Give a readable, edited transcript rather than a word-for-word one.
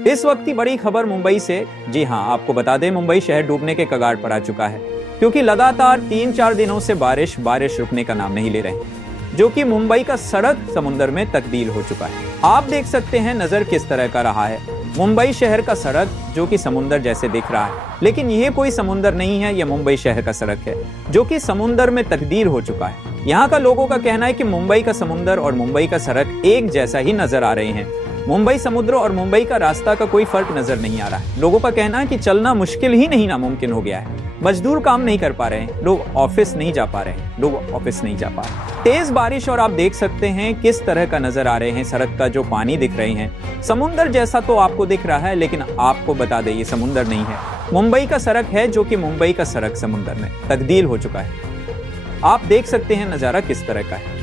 इस वक्त की बड़ी खबर मुंबई से। जी हां, आपको बता दें मुंबई शहर डूबने के कगार पर आ चुका है, क्योंकि लगातार 3-4 दिनों से बारिश रुकने का नाम नहीं ले रहे, जो कि मुंबई का सड़क समुंदर में तब्दील हो चुका है। आप देख सकते हैं नजर किस तरह का रहा है मुंबई शहर का सड़क, जो कि समुंदर जैसे दिख रहा है, लेकिन यह कोई समुंदर नहीं है, यह मुंबई शहर का सड़क है जो कि समुंदर में तब्दील हो चुका है। यहाँ का लोगों का कहना है कि मुंबई का समुंदर और मुंबई का सड़क एक जैसा ही नजर आ रहे हैं। मुंबई समुद्र और मुंबई का रास्ता का कोई फर्क नजर नहीं आ रहा है। लोगों का कहना है कि चलना मुश्किल ही नहीं नामुमकिन हो गया है। मजदूर काम नहीं कर पा रहे हैं, लोग ऑफिस नहीं जा पा रहे हैं, तेज बारिश और आप देख सकते हैं किस तरह का नजर आ रहे हैं सड़क का जो पानी दिख रहे हैं। समुंदर जैसा तो आपको दिख रहा है, लेकिन आपको बता दें ये समुंदर नहीं है, मुंबई का सड़क है, जो कि मुंबई का सड़क समुंदर में तब्दील हो चुका है। आप देख सकते हैं नजारा किस तरह का है।